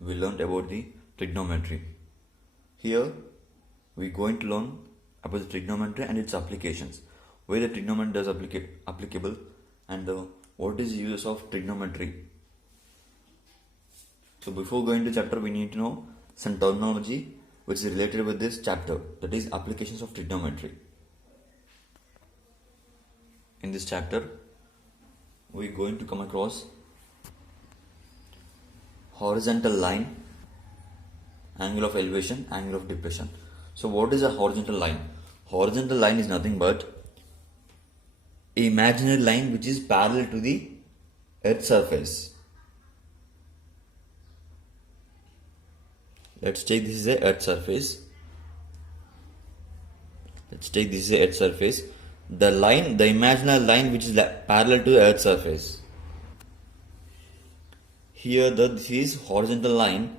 we learned about the trigonometry. Here we're going to learn about the trigonometry and its applications, where the trigonometry is applicable, and what is the use of trigonometry. So before going to chapter, we need to know some terminology which is related with this chapter, that is applications of trigonometry. In this chapter, we're going to come across horizontal line, angle of elevation, angle of depression. So what is a horizontal line? Horizontal line is nothing but an imaginary line which is parallel to the earth surface. Let's take this is a earth surface. The line, the imaginary line which is parallel to the earth surface. Here this is horizontal line,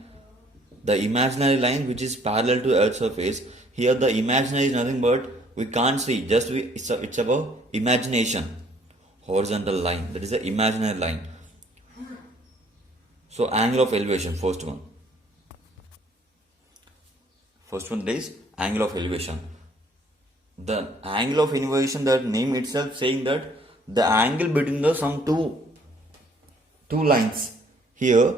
the imaginary line which is parallel to earth surface. Here the imaginary is nothing but we can't see, it's about imagination. Horizontal line, that is the imaginary line. So angle of elevation, first one is angle of elevation. The angle of elevation, that name itself saying that the angle between the some two lines. Here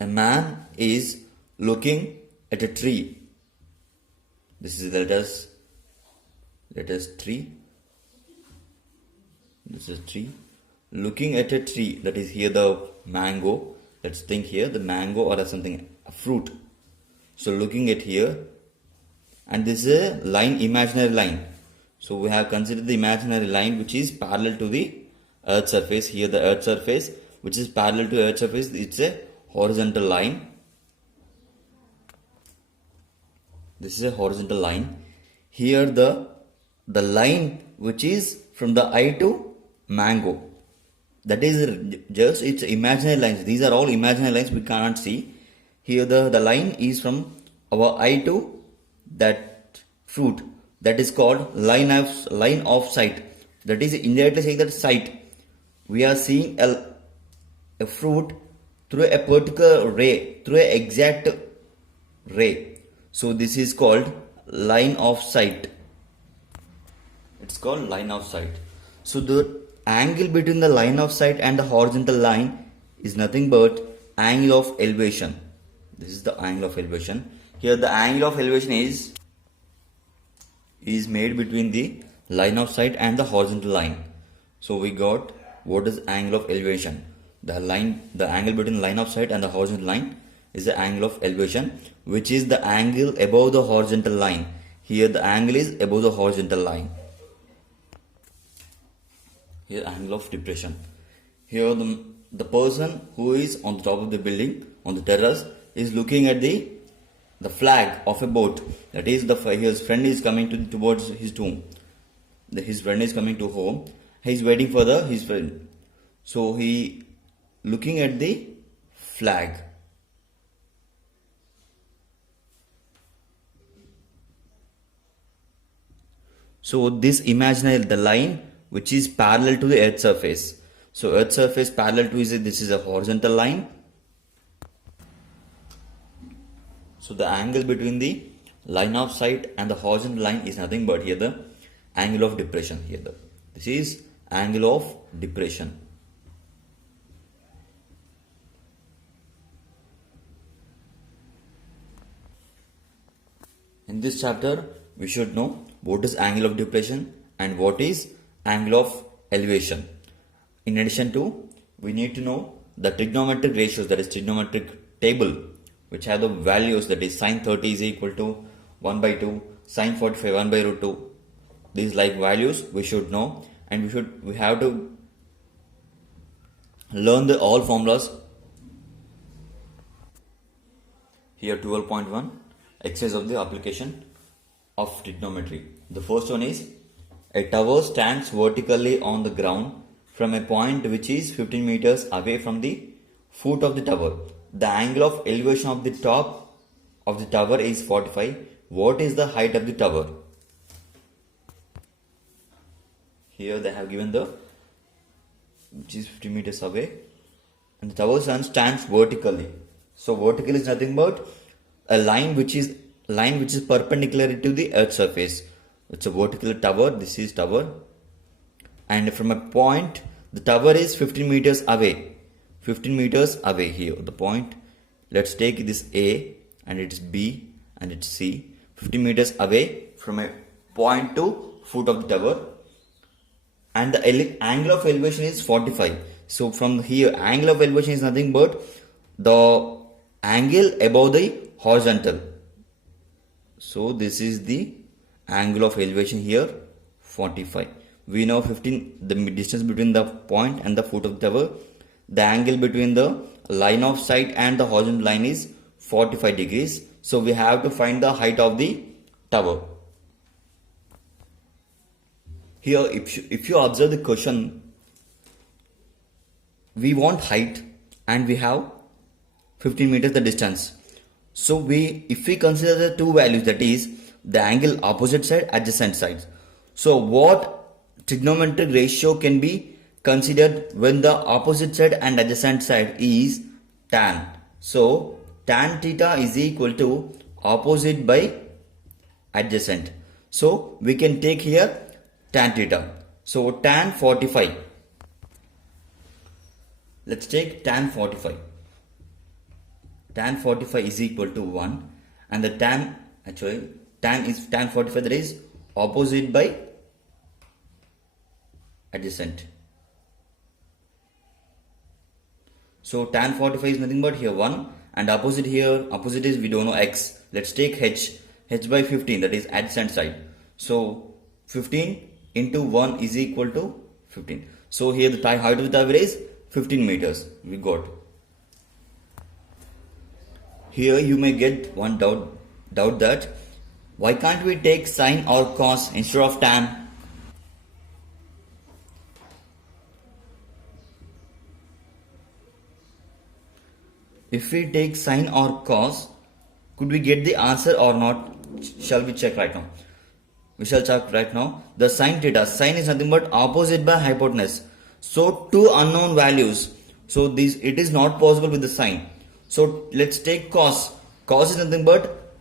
a man is looking at a tree. This is let us tree. This is tree. Looking at a tree, that is here the mango. Let's think here the mango or something, a fruit. So looking at here, and this is a line, imaginary line. So we have considered the imaginary line which is parallel to the earth surface. Here the earth surface which is parallel to earth surface, it's a horizontal line. This is a horizontal line. Here the line which is from the eye to mango, that is just it's imaginary lines. These are all imaginary lines we cannot see. Here the line is from our eye to that fruit, that is called line of sight. That is indirectly saying that sight. We are seeing a fruit through a particular ray, through an exact ray. So this is called line of sight. It's called line of sight. So the angle between the line of sight and the horizontal line is nothing but angle of elevation. This is the angle of elevation. Here the angle of elevation is made between the line of sight and the horizontal line. So we got what is angle of elevation. The angle between line of sight and the horizontal line is the angle of elevation, which is the angle above the horizontal line. Here the angle is above the horizontal line. Here angle of depression. Here the person who is on the top of the building, on the terrace, is looking at the flag of a boat. That is his friend is coming towards his home. His friend is coming to home. He is waiting for his friend. So he looking at the flag. So this imaginary, the line which is parallel to the earth surface. So earth surface parallel to this is a horizontal line. So the angle between the line of sight and the horizontal line is nothing but here the angle of depression. This is angle of depression. In this chapter, we should know what is angle of depression and what is angle of elevation. In addition to, we need to know the trigonometric ratios, that is trigonometric table, which have the values, that is sin 30 is equal to 1 by 2, sin 45 1 by root 2. These like values we should know, and we have to learn all formulas. Here 12.1 exercise of the application of trigonometry. The first one is a tower stands vertically on the ground from a point which is 15 meters away from the foot of the tower. The angle of elevation of the top of the tower is 45. What is the height of the tower? Here they have given which is 50 meters away, and the tower stands vertically. So vertical is nothing but a line which is perpendicular to the earth surface. It's a vertical tower. This is tower, and from a point the tower is 15 meters away. 15 meters away here. The point. Let's take this A and it's B and it's C. 15 meters away from a point to foot of the tower, and the angle of elevation is 45. So from here, angle of elevation is nothing but the angle above the horizontal. So this is the angle of elevation here, 45. We know 15, the distance between the point and the foot of the tower. The angle between the line of sight and the horizontal line is 45 degrees. So we have to find the height of the tower. Here, if you observe the question, we want height and we have 15 meters the distance. So if we consider the two values, that is the angle opposite side, adjacent sides. So what trigonometric ratio can be considered when the opposite side and adjacent side is tan? So tan theta is equal to opposite by adjacent. So we can take here tan theta. So tan 45. Let's take tan 45. Tan 45 is equal to 1, and the tan 45, that is opposite by adjacent. So tan 45 is nothing but here 1, and opposite is we don't know x. Let's take h by 15, that is adjacent side. So 15 into 1 is equal to 15. So here the height of the tower is 15 meters. We got. Here you may get one doubt that why can't we take sine or cos instead of tan? If we take sine or cos, could we get the answer or not? Shall we check right now? We shall check right now. The sine theta. Sine is nothing but opposite by hypotenuse. So two unknown values. So it is not possible with the sine. So let's take cos. Cos is nothing but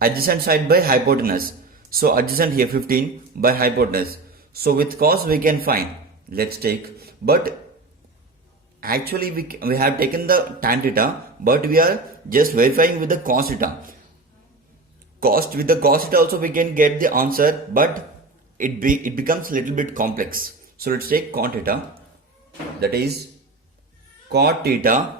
adjacent side by hypotenuse. So adjacent here 15 by hypotenuse. So with cos we can find. Let's take. But actually we have taken the tan theta, but we are just verifying with the cos theta. With the cos theta also we can get the answer, but it becomes a little bit complex. So let's take cot theta. That is cot theta.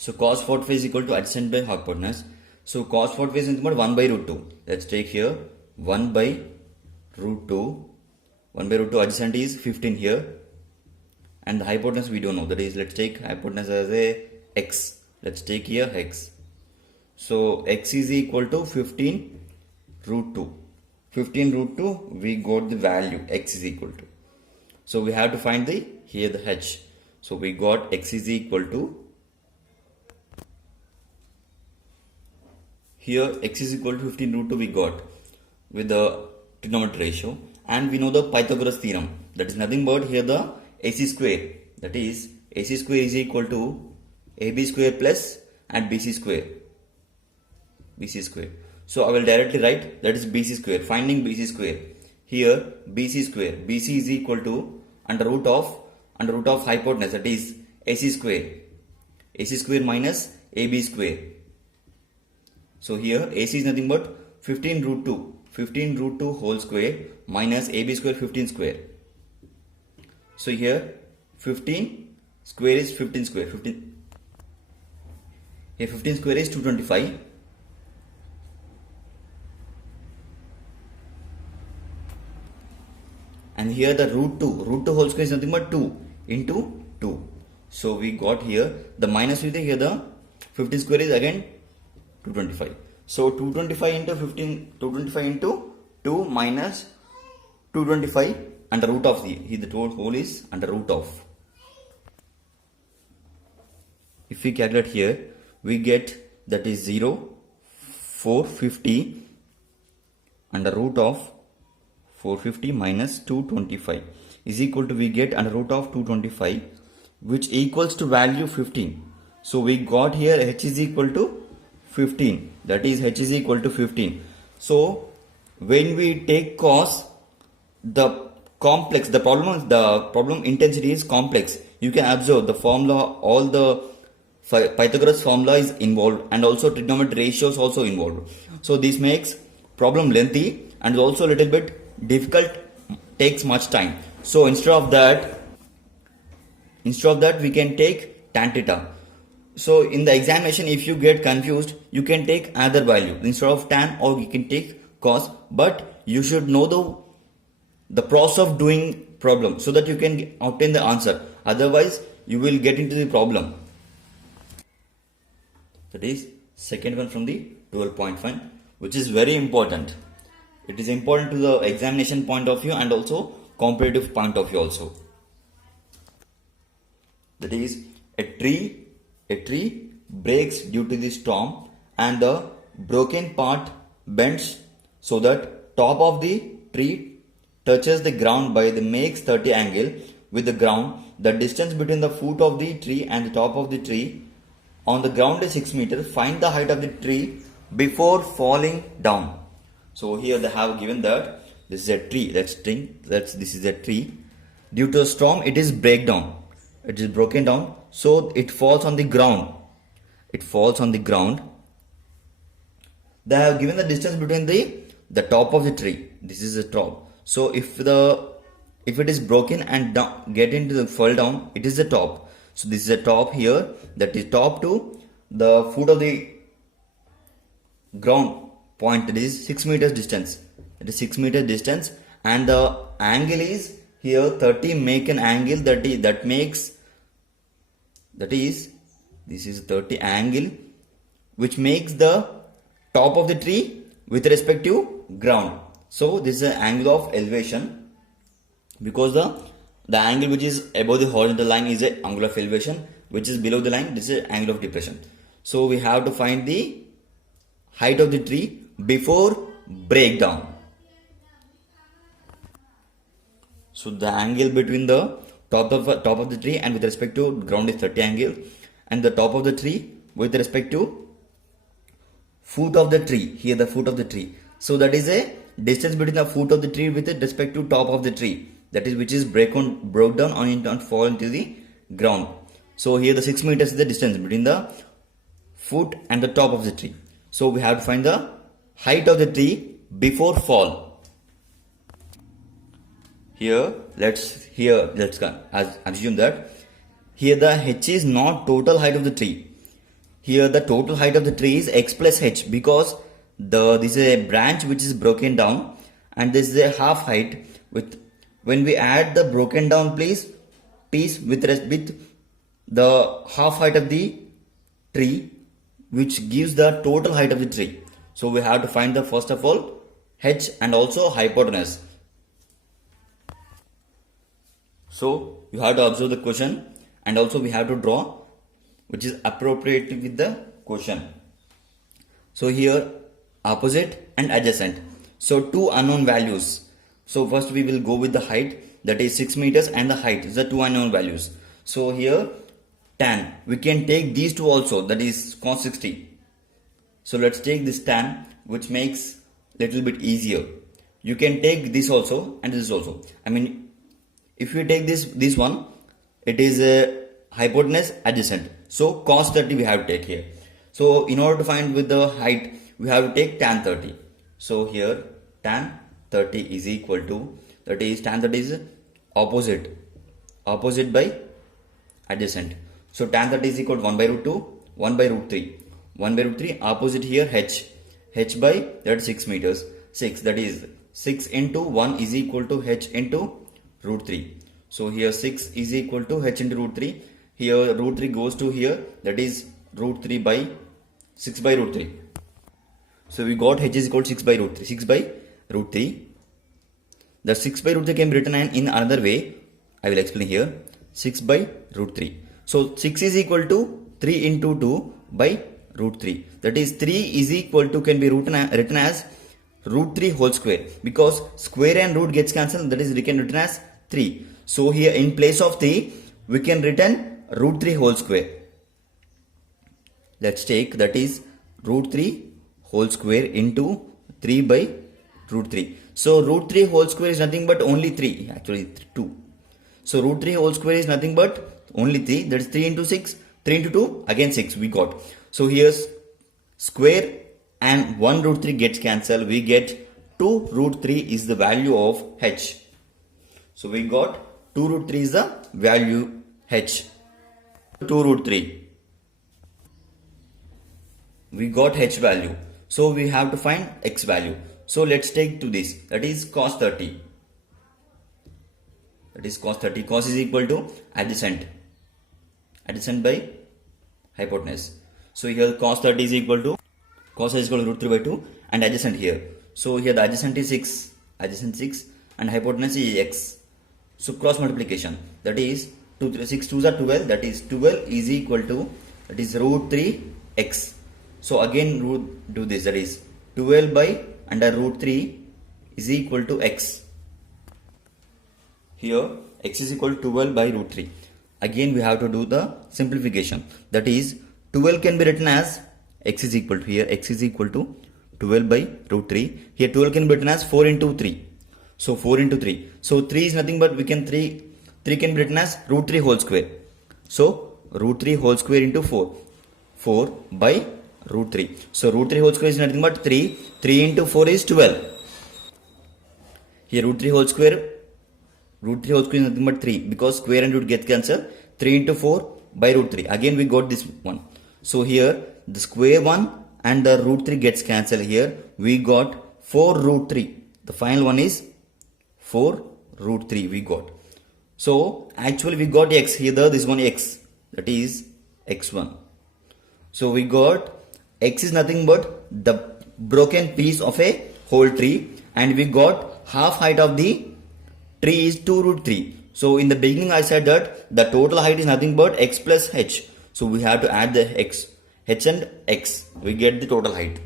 So cos 45 is equal to adjacent by hypotenuse. So cos 45 is equal to 1 by root 2. Let's take here 1 by root 2. 1 by root 2 adjacent is 15 here. And the hypotenuse we don't know. That is, let's take hypotenuse as a x. Let's take here x. So x is equal to 15 root 2. 15 root 2, we got the value x is equal to. So we have to find the h. So we got x is equal to, here x is equal to 15 root 2 we got with the trigonometric ratio, and we know the Pythagoras theorem. That is nothing but here the AC square. That is AC square is equal to AB square plus and BC square. BC square. So I will directly write that is BC square. Finding BC square. Here BC square. BC is equal to under root of hypotenuse, that is AC square. AC square minus AB square. So here AC is nothing but 15 root 2. 15 root 2 whole square minus AB square 15 square. So here 15 square is 15 square. 15. Here 15 square is 225. And here the root 2 whole square is nothing but 2 into 2. So we got here the minus with here the 15 square is again 225. So 225 into 15, 225 into 2 minus 225 under root of the whole is under root of. If we calculate here, we get that is 0, 450 under root of 450 minus 225 is equal to, we get under root of 225 which equals to value 15. So we got here h is equal to 15. That is h is equal to 15. So when we take cos, the problem intensity is complex. You can observe the formula, all the Pythagoras formula is involved, and also trigonometry ratios also involved. So this makes problem lengthy and also a little bit difficult, takes much time. So instead of that we can take tan theta. So in the examination, if you get confused, you can take either value instead of tan, or you can take cos, but you should know the process of doing problem so that you can obtain the answer. Otherwise you will get into the problem. That is second one from the 12.5, which is very important. It is important to the examination point of view and also comparative point of view also. That is, a tree breaks due to the storm and the broken part bends so that top of the tree touches the ground by the makes 30 angle with the ground. The distance between the foot of the tree and the top of the tree on the ground is 6 meters. Find the height of the tree before falling down. So here they have given that this is a tree. This is a tree. Due to a storm, it is breakdown. It is broken down, so it falls on the ground. It falls on the ground. They have given the distance between the top of the tree. This is the top. So if it is broken and get into the fall down, it is the top. So this is the top here. That is top to the foot of the ground point. That is 6 meters distance. It is 6 meters distance, and the angle is here 30. Make an angle that makes. That is, this is 30 angle, which makes the top of the tree with respect to ground. So this is an angle of elevation, because the angle which is above the horizontal line is an angle of elevation, which is below the line, this is an angle of depression. So we have to find the height of the tree before breakdown. So the angle between the top of the tree and with respect to ground is 30 angle, and the top of the tree with respect to foot of the tree, here the foot of the tree. So that is a distance between the foot of the tree with respect to top of the tree, that is which is broke down on it and fall into the ground. So here the 6 meters is the distance between the foot and the top of the tree. So we have to find the height of the tree before fall. Here let's assume that here the h is not total height of the tree. Here the total height of the tree is x plus h, because this is a branch which is broken down, and this is a half height. When we add the broken down piece with the half height of the tree, which gives the total height of the tree. So we have to find the first of all h and also hypotenuse. So you have to observe the question, and also we have to draw which is appropriate with the question. So here opposite and adjacent. So two unknown values. So first we will go with the height, that is 6 meters, and the height is the two unknown values. So here tan, we can take these two also, that is cos 60. So let's take this tan, which makes little bit easier. You can take this also and this also. I mean, if you take this one, it is a hypotenuse adjacent. So cos 30 we have to take here. So in order to find with the height, we have to take tan 30. So here tan 30 is equal to, that is tan 30 is opposite by adjacent. So tan 30 is equal to 1 by root 2, 1 by root 3. 1 by root 3, opposite here h by that 6 meters. 6, that is 6 into 1 is equal to h into root 3. So here 6 is equal to h into root 3. Here root 3 goes to here, that is root 3 by 6 by root 3. So we got h is equal to 6 by root 3. 6 by root 3. The 6 by root 3 can be written in another way. I will explain here. 6 by root 3. So 6 is equal to 3 into 2 by root 3. That is 3 is equal to, can be written as root 3 whole square, because square and root gets cancelled, that is we can written as 3. So here in place of 3, we can written root 3 whole square. Let's take that is root 3 whole square into 3 by root 3. So root 3 whole square is nothing but only 3, actually 2. So root 3 whole square is nothing but only 3, that is 3 into 6, 3 into 2, again 6 we got. So here's square and 1 root 3 gets cancelled, we get 2 root 3 is the value of h. So we got 2 root 3 is the value h. 2 root 3. We got h value. So we have to find x value. So let's take to this. That is cos 30. That is cos 30. Cos is equal to adjacent. Adjacent by hypotenuse. So here cos 30 is equal to root 3 by 2 and adjacent here. So here the adjacent is 6. Adjacent 6 and hypotenuse is x. So cross multiplication. That is 6 2s are 12. That is 12 is equal to that is root 3 x. So again do this, that is 12 by under root 3 is equal to x. Here x is equal to 12 by root 3. Again we have to do the simplification. That is 12 can be written as x is equal to, here x is equal to 12 by root 3. Here 12 can be written as 4 into 3. So 4 into 3. So 3 is nothing but we can 3 can be written as root 3 whole square. So root 3 whole square into 4. 4 by root 3. So root 3 whole square is nothing but 3. 3 into 4 is 12. Here root 3 whole square is nothing but 3 because square and root get cancelled. 3 into 4 by root 3. Again we got this one. So here the square one and the root 3 gets cancelled. Here we got 4 root 3. The final one is 4 root 3 we got. So actually we got x. Here this one x. That is x1. So we got x is nothing but the broken piece of a whole tree, and we got half height of the tree is 2 root 3. So in the beginning I said that the total height is nothing but x plus h. So we have to add the h and x. We get the total height.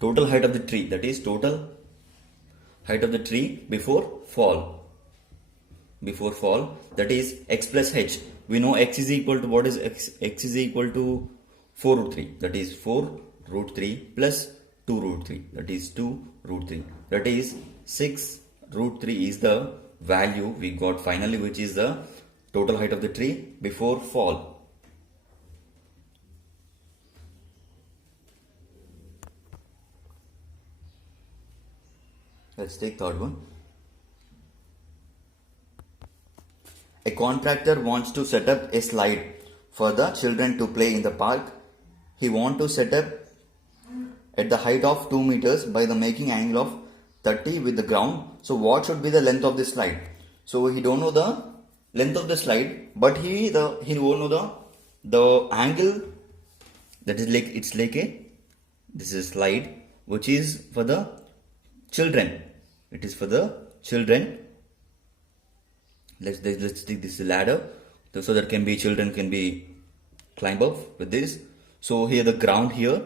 Total height of the tree, that is total height of the tree before fall. Before fall, that is x plus h. We know x is equal to what is x? X is equal to 4 root 3. That is 4 root 3 plus 2 root 3. That is 2 root 3. That is 6 root 3 is the value we got finally, which is the total height of the tree before fall. Let's take third one. A contractor wants to set up a slide for the children to play in the park. He wants to set up at the height of 2 meters by the making angle of 30 with the ground. So what should be the length of this slide? So he don't know the length of the slide, but he won't know the angle. That is like this is a slide which is for the children. It is for the children. Let's take this ladder so that children can be climb up with this. So here the ground here.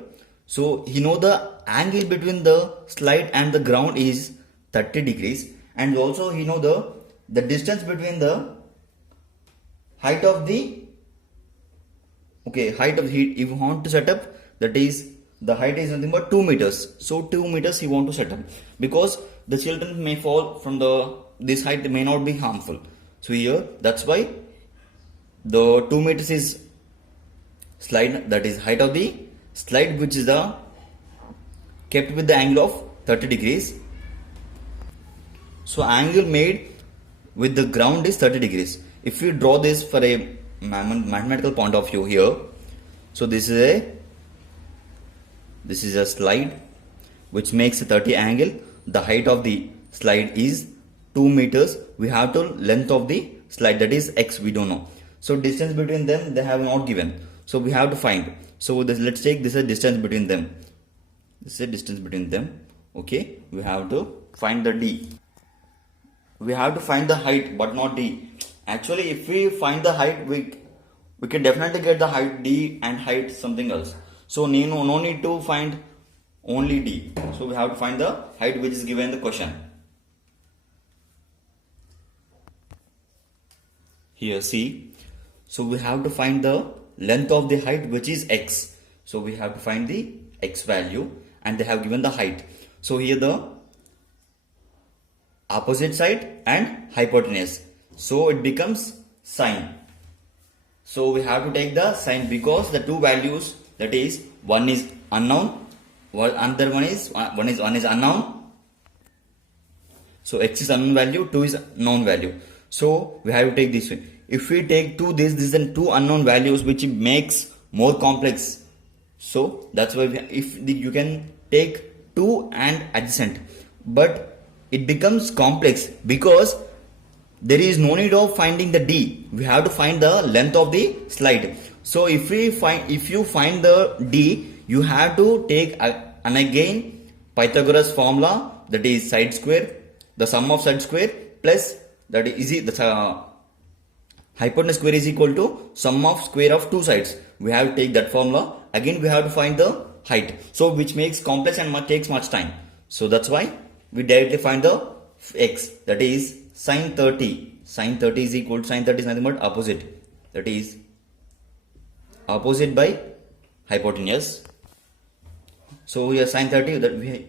So he know the angle between the slide and the ground is 30 degrees, and also he know the distance between the height of the height of the heat. If you want to set up, that is the height is nothing but 2 meters. So 2 meters he want to set up because the children may fall from this height may not be harmful. So here that's why the 2 meters is slide, that is height of the slide, which is the kept with the angle of 30 degrees. So angle made with the ground is 30 degrees. If you draw this for a mathematical point of view here, so this is a slide which makes a 30 angle. The height of the slide is 2 meters. We have to length of the slide, that is x, we don't know. So distance between them they have not given. So we have to find. So let's take this as distance between them. This is a distance between them. Okay, we have to find the d. We have to find the height but not d. Actually, if we find the height, we can definitely get the height d and height something else. So no need to find only d. So we have to find the height which is given in the question. Here see, so we have to find the length of the height, which is x. So we have to find the x value, and they have given the height. So here the opposite side and hypotenuse. So it becomes sine. So we have to take the sine because the two values, that is one is unknown, while another one is unknown. So x is unknown value, 2 is known value. So we have to take this way. If we take this is then two unknown values, which makes more complex. So that's why you can take 2 and adjacent, but it becomes complex because there is no need of finding the d. We have to find the length of the slide. So if you find the d, you have to take and again Pythagoras formula, that is side square, the sum of side square plus that is the hypotenuse square is equal to sum of square of two sides. We have to take that formula. Again we have to find the height. So which makes complex and takes much time. So that's why we directly find the x, that is sine 30. Sine 30 is equal to, sine 30 is nothing but opposite. That is opposite by hypotenuse. So here sine 30, that we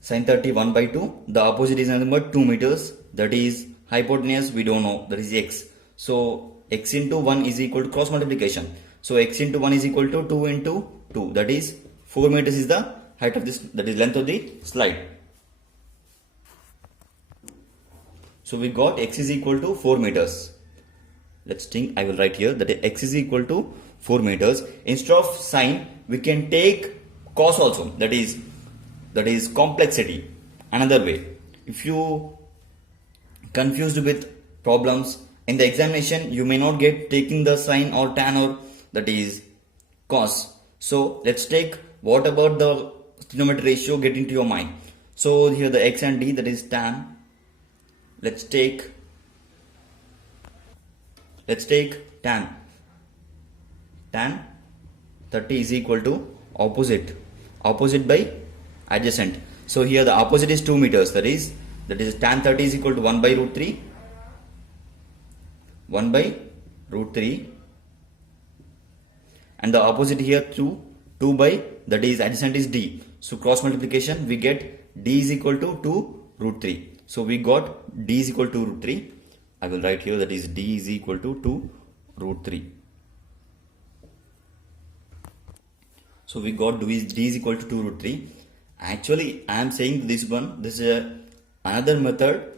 sine 30 1 by 2. The opposite is nothing but 2 meters. That is hypotenuse, we don't know, that is x. So x into 1 is equal to cross multiplication. So x into 1 is equal to 2 into 2. That is 4 meters is the height of this, that is length of the slide. So we got x is equal to 4 meters. Let's think, I will write here that x is equal to 4 meters. Instead of sine, we can take cos also. That is complexity. Another way, if you confused with problems in the examination, you may not get taking the sine or tan or that is cos. So let's take what about the trigonometry ratio get into your mind. So here the x and d, that is tan. Let's take tan. Tan 30 is equal to opposite by adjacent. So here the opposite is 2 meters. That is tan 30 is equal to 1 by root 3. 1 by root 3. And the opposite here 2 by, that is adjacent is d. So cross multiplication we get d is equal to 2 root 3. So we got d is equal to root 3. I will write here that is d is equal to 2 root 3. So we got d is equal to 2 root 3. Actually I am saying this is another method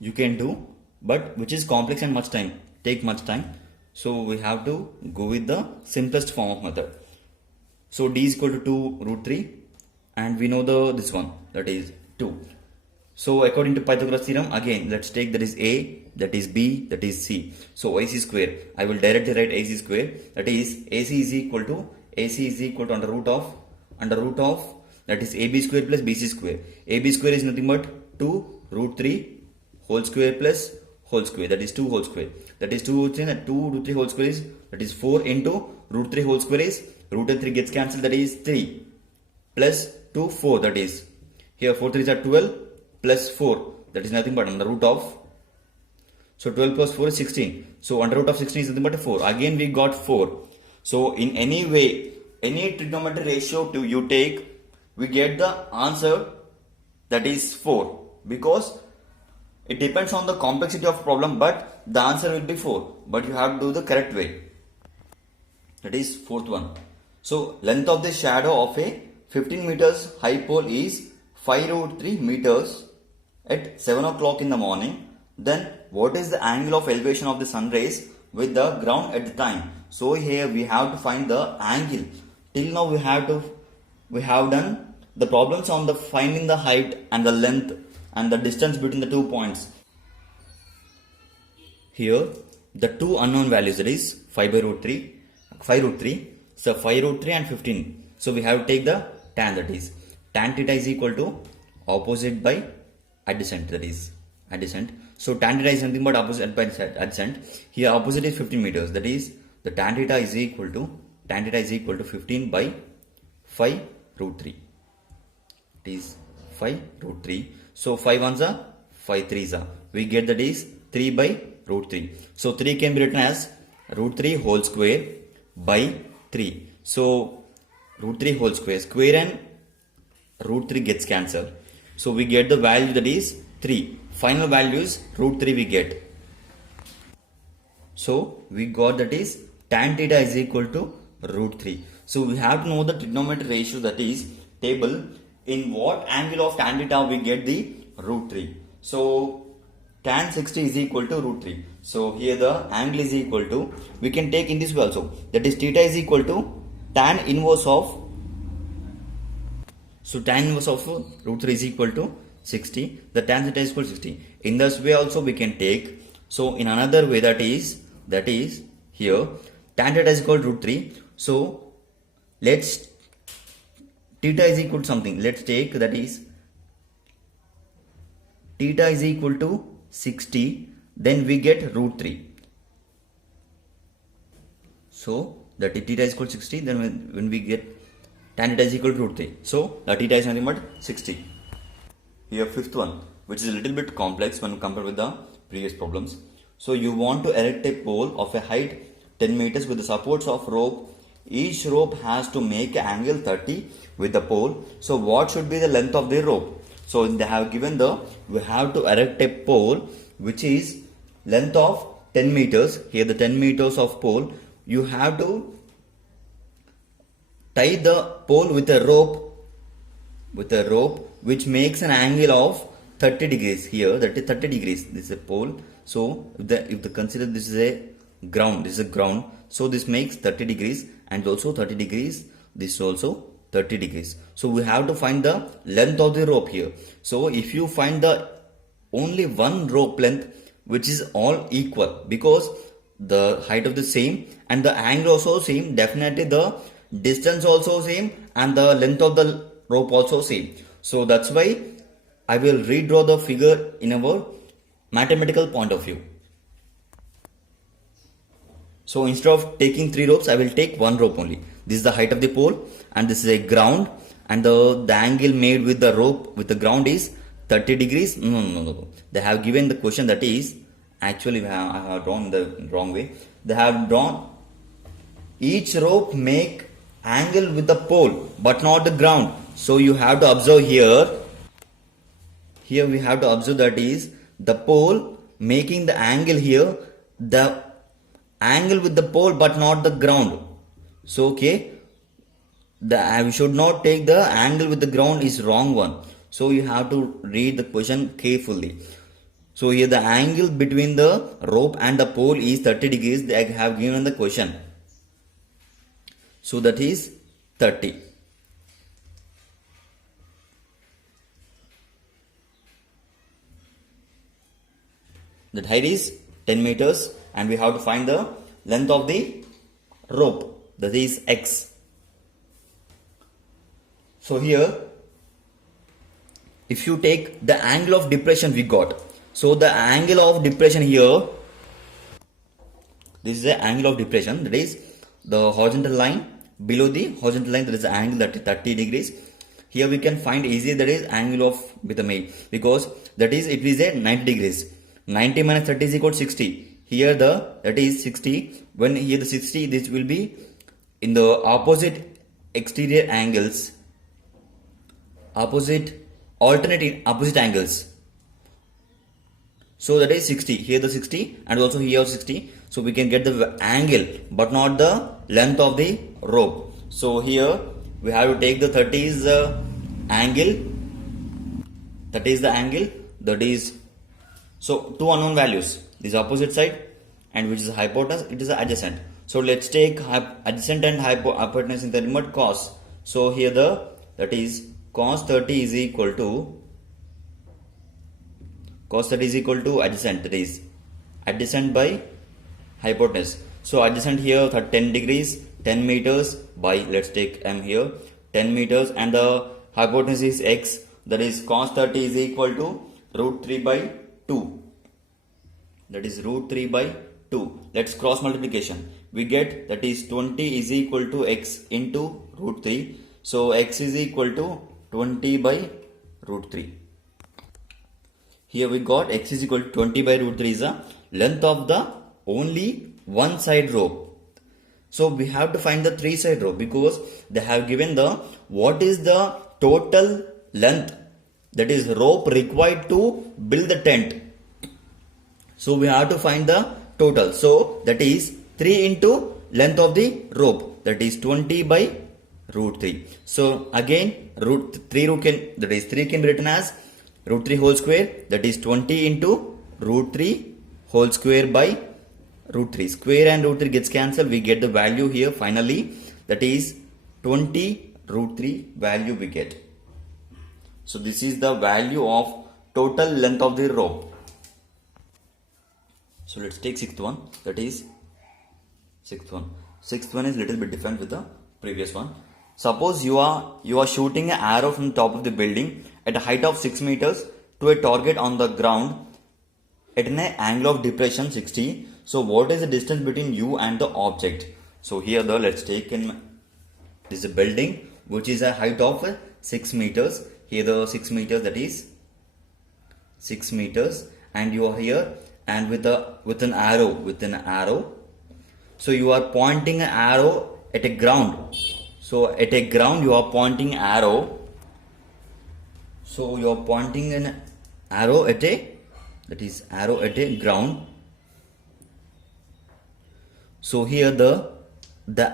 you can do, but which is complex and take much time. So we have to go with the simplest form of method. So d is equal to 2 root 3 and we know this one, that is 2. So according to Pythagoras theorem, again let's take that is a, that is b, that is c. So ac square, I will directly write ac square, that is ac is equal to under root of that is ab square plus bc square. Ab square is nothing but 2 root 3 whole square plus whole square, that is 2 whole square. That is 2 root 3, and 2 root 3 whole square is, that is 4 into root 3 whole square is, root and 3 gets cancelled, that is 3 plus 2 4, that is here 4 3s are 12 plus 4, that is nothing but under root of, so 12 plus 4 is 16. So under root of 16 is nothing but 4. Again we got 4. So in any way, any trigonometry ratio you take, we get the answer, that is 4, because it depends on the complexity of problem, but the answer will be 4, but you have to do the correct way. That is fourth one. So length of the shadow of a 15 meters high pole is 5 root 3 meters at 7 o'clock in the morning. Then what is the angle of elevation of the sun rays with the ground at the time? So here we have to find the angle. Till now we have done the problems on the finding the height and the length and the distance between the 2 points. Here the two unknown values, that is 5 root 3, so 5 root 3 and 15. So we have to take the tan, that is tan theta is equal to opposite by adjacent, that is adjacent. So tan theta is nothing but opposite by adjacent. Here opposite is 15 meters, that is the tan theta is equal to 15 by 5 root 3. It is 5 root 3. So 5 ones are 5 threes are. We get that is 3 by root 3. So 3 can be written as root 3 whole square by 3. So root 3 whole square and root 3 gets cancelled. So we get the value that is 3. Final value is root 3 we get. So we got that is tan theta is equal to root 3. So we have to know the trigonometry ratio, that is table, in what angle of tan theta we get the root 3. So tan 60 is equal to root 3. So here the angle is equal to, we can take in this way also, that is theta is equal to tan inverse of, so tan inverse of root 3 is equal to 60. The tan theta is equal to 60. In this way also we can take. So in another way, that is here tan theta is equal to root 3. So let's, theta is equal to something. Let's take, that is theta is equal to 60. Then we get root 3. So that theta is equal to 60. Then when we get tan theta is equal to root 3. So theta is nothing but 60. Here fifth one, which is a little bit complex when compared with the previous problems. So you want to erect a pole of a height 10 meters with the supports of rope. Each rope has to make an angle 30 with the pole. So what should be the length of the rope? So they have given we have to erect a pole which is length of 10 meters. Here the 10 meters of pole. You have to tie the pole with a rope which makes an angle of 30 degrees. Here that is 30 degrees. This is a pole. So if the consider this is a ground, so this makes 30 degrees, and also 30 degrees, this is also 30 degrees. So we have to find the length of the rope here. So if you find the only one rope length which is all equal, because the height of the same and the angle also same, definitely the distance also same and the length of the rope also same. So that's why I will redraw the figure in our mathematical point of view. So instead of taking 3 ropes, I will take 1 rope only. This is the height of the pole and this is a ground, and the angle made with the rope with the ground is 30 degrees. No. They have given the question, that is, actually I have drawn the wrong way. They have drawn each rope make angle with the pole but not the ground. So you have to observe here we have to observe, that is the pole making the angle here, the angle with the pole but not the ground. So okay, we should not take the angle with the ground is wrong one. So you have to read the question carefully. So here the angle between the rope and the pole is 30 degrees. They have given the question. So that is 30. That height is 10 meters and we have to find the length of the rope, that is x. So here if you take the angle of depression we got. So the angle of depression here, this is the angle of depression, that is the horizontal line below the horizontal line, that is the angle that is 30 degrees. Here we can find easily, that is angle of with the maid, because that is it is a 90 degrees. 90 minus 30 is equal to 60. Here that is 60. When here the 60, this will be in the opposite exterior angles, opposite angles. So that is 60. Here the 60 and also here 60. So we can get the angle but not the length of the rope. So here we have to take the 30 is the angle. That is the angle. That is, so two unknown values. This is opposite side and which is hypotenuse. It is adjacent. So let's take adjacent and hypotenuse in the remote cos. So here that is cos 30 is equal to adjacent, that is adjacent by hypotenuse. So adjacent here 10 degrees, 10 meters by, let's take m here, 10 meters, and the hypotenuse is x, that is cos 30 is equal to root 3 by 2. That is root 3 by 2. Let's cross multiplication. We get that is 20 is equal to x into root 3. So x is equal to 20 by root 3. Here we got x is equal to 20 by root 3 is a length of the only one side rope. So we have to find the three side rope because they have given the what is the total length, that is rope required to build the tent. So we have to find the total. So that is 3 into length of the rope, that is 20 by root 3. So again root 3 that is 3 can be written as root 3 whole square, that is 20 into root 3 whole square by root 3. Square and root 3 gets cancelled. We get the value here finally, that is 20 root 3 value we get. So this is the value of total length of the rope. So let's take sixth one, that is sixth one. Sixth one is little bit different with the previous one. Suppose you are shooting an arrow from the top of the building at a height of 6 meters to a target on the ground at an angle of depression 60. So what is the distance between you and the object? So here let's take in this is a building which is a height of 6 meters. Here the 6 meters, that is 6 meters, and you are here and with an arrow. So you are pointing an arrow at a ground. So at a ground you are pointing arrow. So you are pointing an arrow at a ground. So here the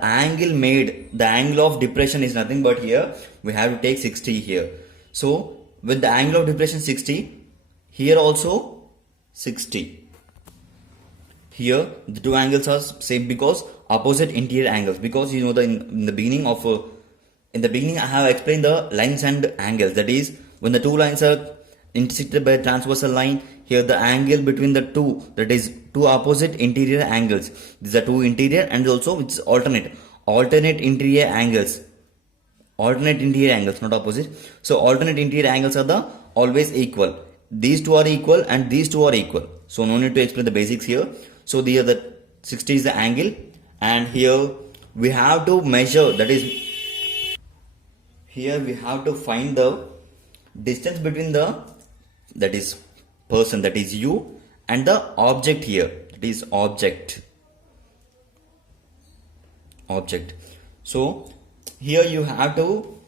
angle of depression is nothing but here we have to take 60 here. So with the angle of depression 60, here also 60. Here the two angles are same because opposite interior angles, because you know in the beginning I have explained the lines and angles, that is when the two lines are intersected by a transversal line, here the angle between the two, that is two opposite interior angles. These are two interior and also which is alternate interior angles, not opposite. So alternate interior angles are always equal. These two are equal and these two are equal. So no need to explain the basics here. So the 60 is the angle, and here we have to measure, that is here we have to find the distance between that is person, that is you, and the object here, that is object. So here you have to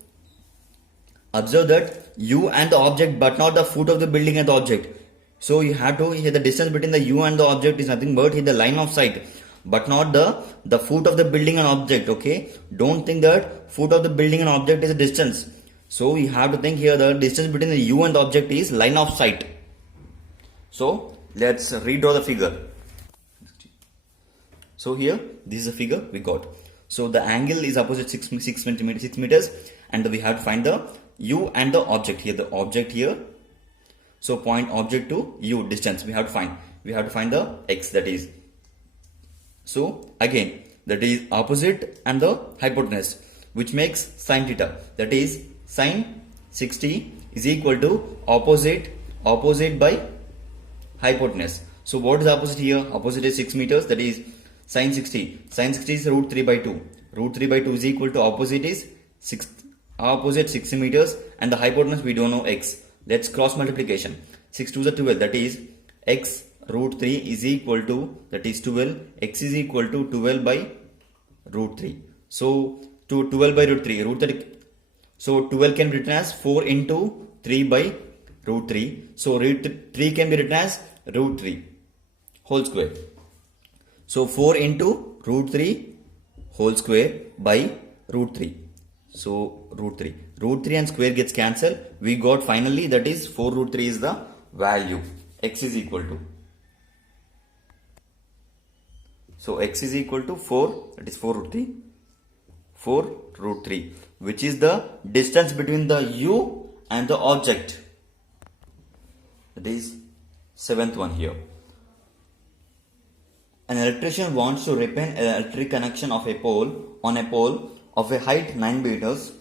observe that you and the object, but not the foot of the building and the object. So you have to, here the distance between the you and the object is nothing but here the line of sight, but not the foot of the building and object. Okay, don't think that foot of the building and object is a distance. So you have to think here the distance between the you and the object is line of sight. So let's redraw the figure. So here this is the figure we got. So the angle is opposite 6 meters, and we have to find the you and the object here. The object here. So point object to you distance we have to find. We have to find the x, that is. So again that is opposite and the hypotenuse, which makes sine theta. That is sine 60 is equal to opposite by hypotenuse. So what is opposite here? Opposite is 6 meters, that is sine 60. Sine 60 is root 3 by 2. Root 3 by 2 is equal to opposite 60 meters, and the hypotenuse we don't know x. Let's cross multiplication. 6 2 is 12, that is x root 3 is equal to, that is 12. X is equal to 12 by root 3. So 12 by root 3. Root 3. So 12 can be written as 4 into 3 by root 3. So root 3 can be written as root 3 whole square. So 4 into root 3 whole square by root 3. So root 3. Root 3 and square gets cancelled. We got finally, that is 4 root 3 is the value. X is equal to. So x is equal to 4, that is 4 root 3. 4 root 3, which is the distance between the you and the object. That is seventh one here. An electrician wants to repair an electric connection of a pole on a pole of a height 9 meters.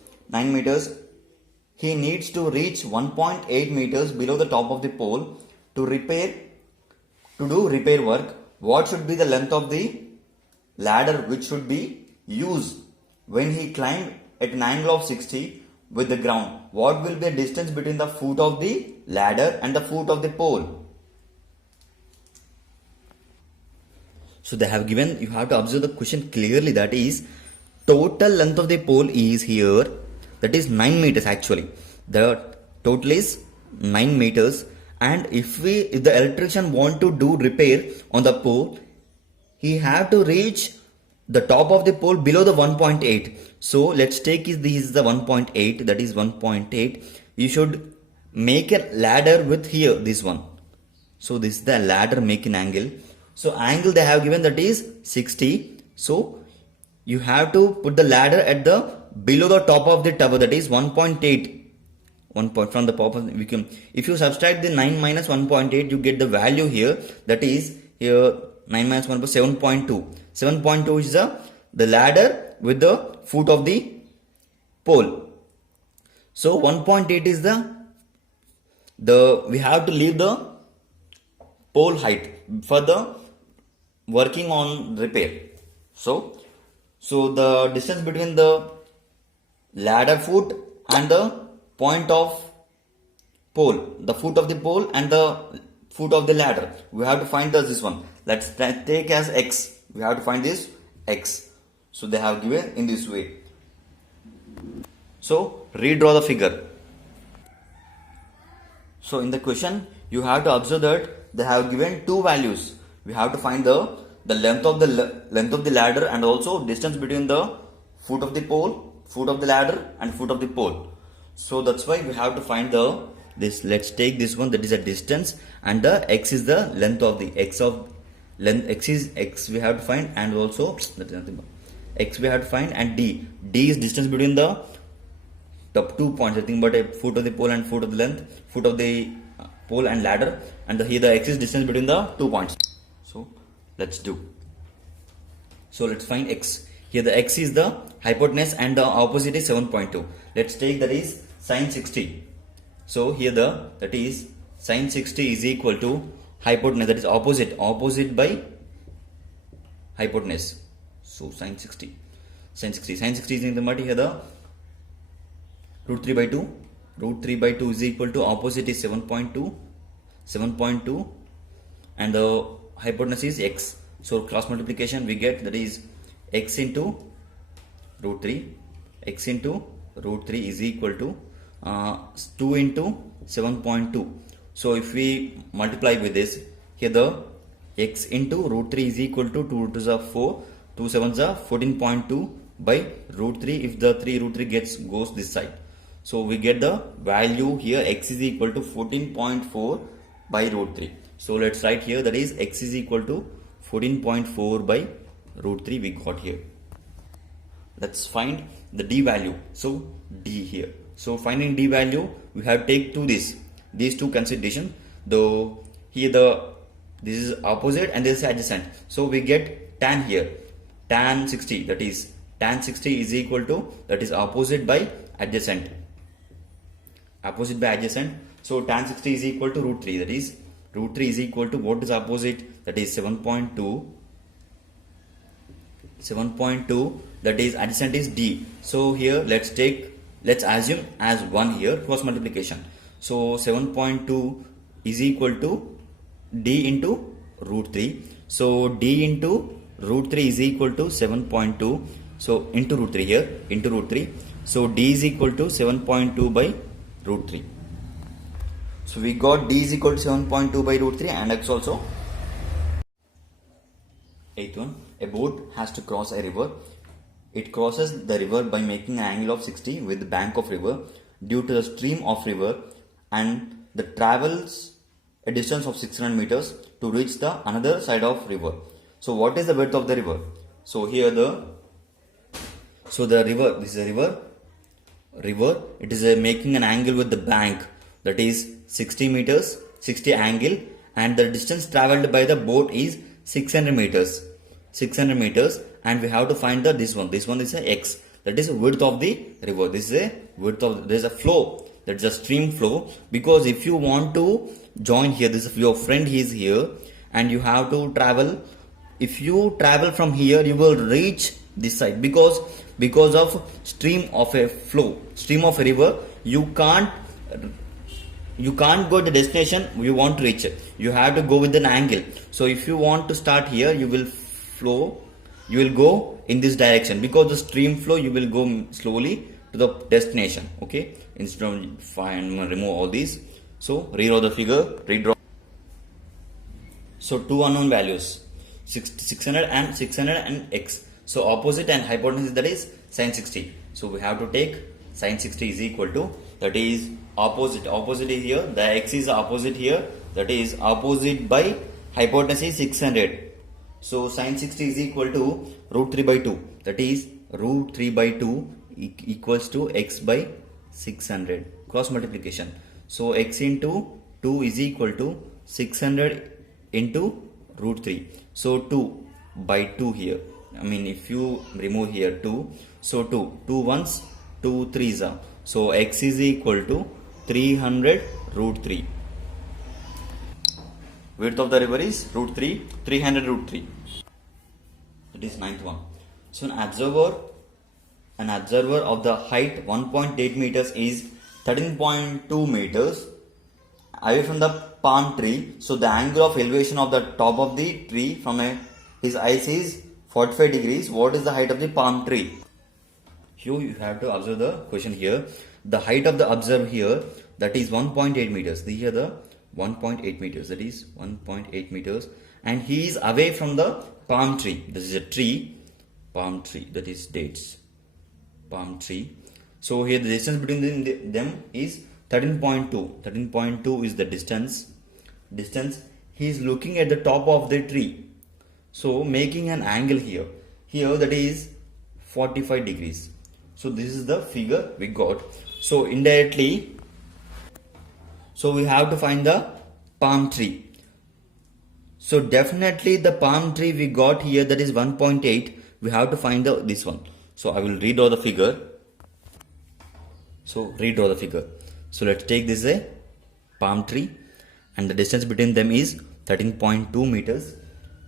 He needs to reach 1.8 meters below the top of the pole to do repair work. What should be the length of the ladder which should be used when he climbed at an angle of 60 with the ground? What will be the distance between the foot of the ladder and the foot of the pole? So they have given, you have to observe the question clearly, that is total length of the pole is here, that is 9 meters actually. The total is 9 meters, and if the electrician want to do repair on the pole, he have to reach the top of the pole below the 1.8. So let's take this is the 1.8, that is 1.8. You should make a ladder with here this one. So this is the ladder making angle. So angle they have given, that is 60. So you have to put the ladder at the below the top of the tower, that is 1.8. 1 point from the top of we can, if you subtract the 9 minus 1.8, you get the value here, that is here 9 minus 1 7.2. 7.2 is the ladder with the foot of the pole. So 1.8 is the we have to leave the pole height for the working on repair. So the distance between the ladder foot and the point of pole, the foot of the pole and the foot of the ladder, we have to find this one. Let's take as x. We have to find this x. So they have given in this way. So redraw the figure. So in the question, you have to observe that they have given two values. We have to find the length of the ladder and also distance between the foot of the pole, foot of the ladder and foot of the pole. So that's why we have to find this. Let's take this one, that is a distance, and the x is the length of the x is x we have to find, and also that is nothing but x we have to find, and d is distance between the top 2 points, nothing but a foot of the pole and foot of the length, foot of the pole and ladder, and here the x is distance between the 2 points. So let's do. So let's find x. Here the x is the hypotenuse and the opposite is 7.2. Let's take that is sine 60. So here that is sine 60 is equal to hypotenuse, that is opposite by hypotenuse. So sine 60 is in the matter here the root 3 by 2. Root 3 by 2 is equal to opposite is 7.2 and the hypotenuse is x. So cross multiplication we get, that is x into root 3. X into root 3 is equal to 2 into 7.2. So if we multiply with this, here the x into root 3 is equal to 2 root is 4, 2 7s are 14.2 by root 3 if the root 3 goes this side. So we get the value here, x is equal to 14.4 by root 3. So let's write here, that is x is equal to 14.4 by root 3 we got here. Let's find the d value. So d here. So finding d value, we have to take these two consideration. Though here this is opposite and this is adjacent. So we get tan here, tan 60, that is tan 60 is equal to, that is opposite by adjacent. So tan 60 is equal to root 3, that is root 3 is equal to what is opposite, that is 7.2, that is adjacent is d. So here let's assume as 1 here, cross multiplication. So 7.2 is equal to d into root 3. So d into root 3 is equal to 7.2. So into root 3 here, into root 3. So d is equal to 7.2 by root 3. So we got d is equal to 7.2 by root 3 and x also. 8th one, a boat has to cross a river. It crosses the river by making an angle of 60 with the bank of river due to the stream of river, and the travels a distance of 600 meters to reach the another side of river. So what is the width of the river? So here the river, this is a river, it is making an angle with the bank, that is 60 meters, 60 angle, and the distance traveled by the boat is 600 meters, and we have to find this one is a x, that is width of the river. This is a width of, there is a flow, that is a stream flow, because if you want to join here, this is your friend, he is here, and you have to travel. If you travel from here, you will reach this side, because of stream of a river, you can't go to the destination you want to reach it. You have to go with an angle. So if you want to start here, you will flow, you will go in this direction, because the stream flow you will go slowly to the destination. Okay, instead of find remove all these. So redraw the figure, redraw. So two unknown values, 600 and 600 and x. So opposite and hypotenuse, that is sin 60. So we have to take sin 60 is equal to, that is opposite. Opposite is here, the x is opposite here, that is opposite by hypotenuse 600. So sin 60 is equal to root 3 by 2. That is root 3 by 2 equals to x by 600. Cross multiplication. So x into 2 is equal to 600 into root 3. So 2 by 2 here. I mean, if you remove here 2, so 2 ones, 2 threes are. So x is equal to 300 root 3. Width of the river is root 3, 300 root 3. That is ninth one. So an observer of the height 1.8 meters is 13.2 meters away from the palm tree. So the angle of elevation of the top of the tree from his eyes is 45 degrees. What is the height of the palm tree? Here you have to observe the question here. The height of the observer here, that is 1.8 meters. Here the 1.8 meters, that is 1.8 meters, and he is away from the palm tree. This is a tree, palm tree, that is dates, palm tree. So here the distance between them is 13.2. 13.2 is the distance. He is looking at the top of the tree, so making an angle here. That is 45 degrees. So this is the figure we got. So indirectly, so we have to find the palm tree. So definitely the palm tree we got here, that is 1.8. We have to find this one. So I will redraw the figure. So let's take this as a palm tree, and the distance between them is 13.2 meters.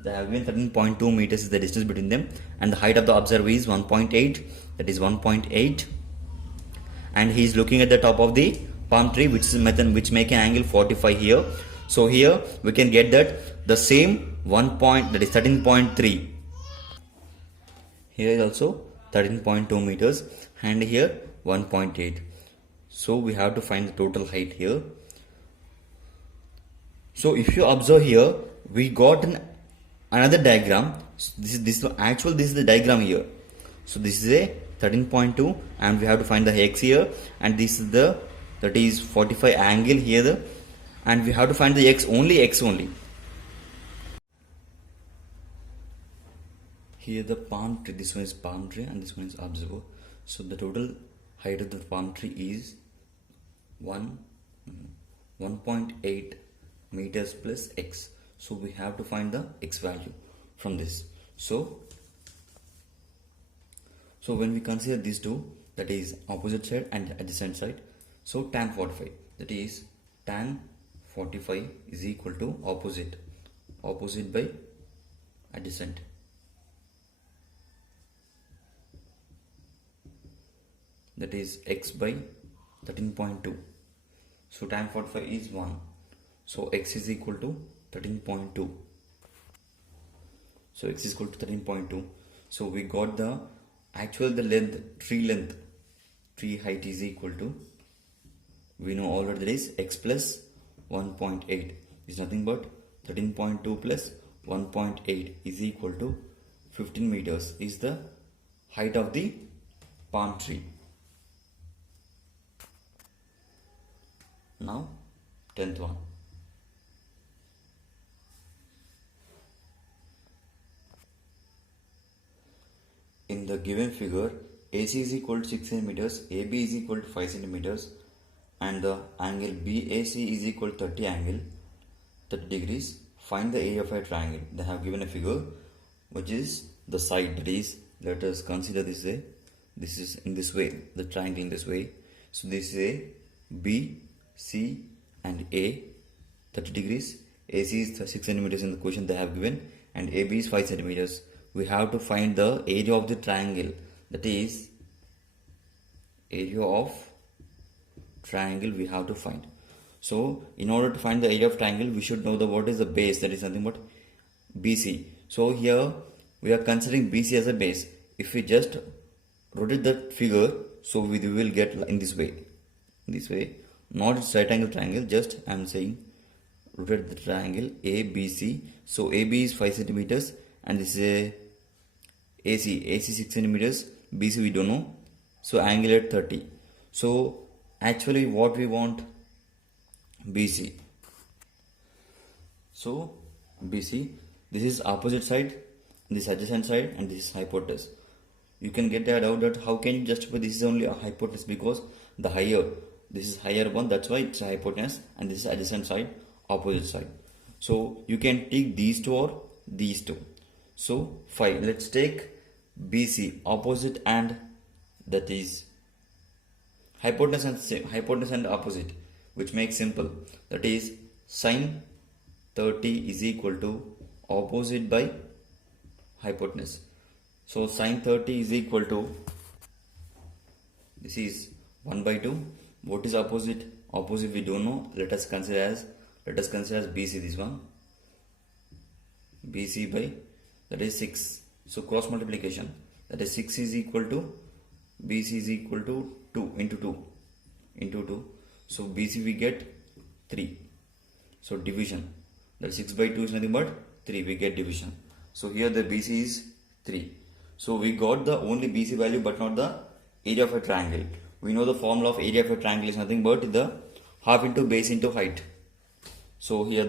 They have given 13.2 meters is the distance between them, and the height of the observer is 1.8. That is 1.8, and he is looking at the top of the palm tree, which is method which make an angle 45 here. So here we can get that the same 1 point, that is 13.3. Here is also 13.2 meters, and here 1.8. So we have to find the total height here. So if you observe here, we got another diagram. This is the diagram here. So this is a 13.2, and we have to find the x here, and this is that is 45 angle here, and we have to find the x only. Here the palm tree, this one is palm tree and this one is observer. So the total height of the palm tree is 1.8 meters plus x. So we have to find the x value from this. So when we consider these two, that is opposite side and adjacent side, so tan 45, that is tan 45 is equal to opposite by adjacent. That is x by 13.2. So tan 45 is 1. So x is equal to 13.2. So x is equal to 13.2. So we got the tree height is equal to, we know already that is x plus 1.8 is nothing but 13.2 plus 1.8 is equal to 15 meters is the height of the palm tree. Now 10th one. In the given figure, AC is equal to 6 centimeters, AB is equal to 5 centimeters, and the angle BAC is equal to 30 degrees. Find the area of a triangle. They have given a figure which is the side, that is, let us consider this is in this way, the triangle in this way. So this is A, B, C and A, 30 degrees. AC is 6 centimeters in the question they have given, and AB is 5 centimeters. We have to find the area of the triangle, that is area of triangle we have to find. So in order to find the area of triangle, we should know what is the base, that is nothing but BC. So here we are considering BC as a base. If we just rotate the figure, so we will get in this way. This way, not it's right angle triangle, just I am saying rotate the triangle ABC. So AB is 5 centimeters and this is a AC 6 centimeters, BC we don't know. So angle at 30. So actually what we want, BC. So BC, this is opposite side, this adjacent side, and this is hypotenuse. You can get that out that how can you justify this is only a hypotenuse, because the higher, this is higher one, that's why it's a hypotenuse, and this is adjacent side, opposite side. So you can take these two or these two. So fine, let's take BC opposite and that is hypotenuse and opposite, which makes simple. That is sine 30 is equal to opposite by hypotenuse. So sine 30 is equal to, this is 1 by 2. What is opposite? Opposite we don't know. Let us consider as BC, this one. BC by, that is 6. So cross multiplication, that is 6 is equal to, BC is equal to 2 into 2. So BC we get 3. So division, that 6 by 2 is nothing but 3, we get division. So here the BC is 3. So we got the only BC value but not the area of a triangle. We know the formula of area of a triangle is nothing but the half into base into height. So here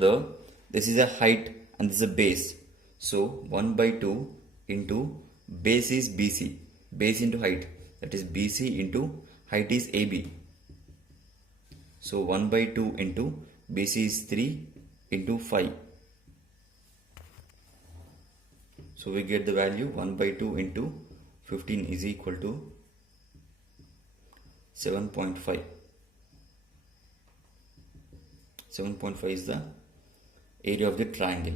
this is a height and this is a base. So 1 by 2 into base is BC, base into height, that is BC into height is AB. So 1 by 2 into BC is 3 into 5. So we get the value 1 by 2 into 15 is equal to 7.5. 7.5 is the area of the triangle.